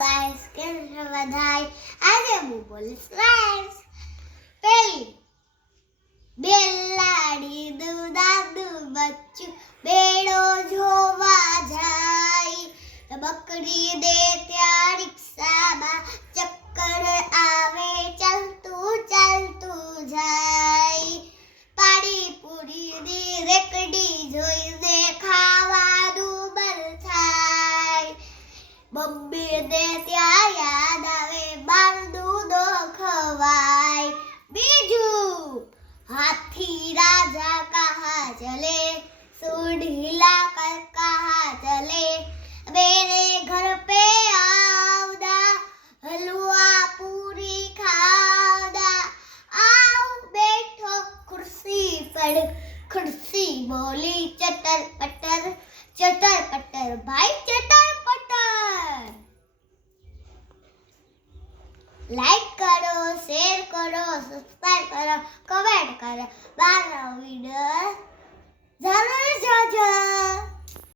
Guys કેમ છો બધાય? આજે હું બોલીશ રાઇમ્સ. પહેલી બેલાડી દૂધાદૂ બચ્ચું બેડો જોવા જાય, બકરી દે ત્યાં રિક્ષામાં ચક્કર આવે, ચાલતું ચાલતું જાય. પાડી પૂરી દી રેકડી જોઈને ખાવાનું મન થાય, બમ્બે દે ત્યાં યાદ આવે બાંધું દો ખવાય. બીજું हाथी राजा कहाँ चले, सूंड हिलाकर कहाँ चले, मेरे घर पे आवदा, हलवा पूरी खावदा. आओ बैठो कुर्सी पर, कुर्सी बोली चटर पटर भाई चटर पटर. लाइक करो, शेयर करो, सब्सक्राइब करो, कमेंट करो. Bye video.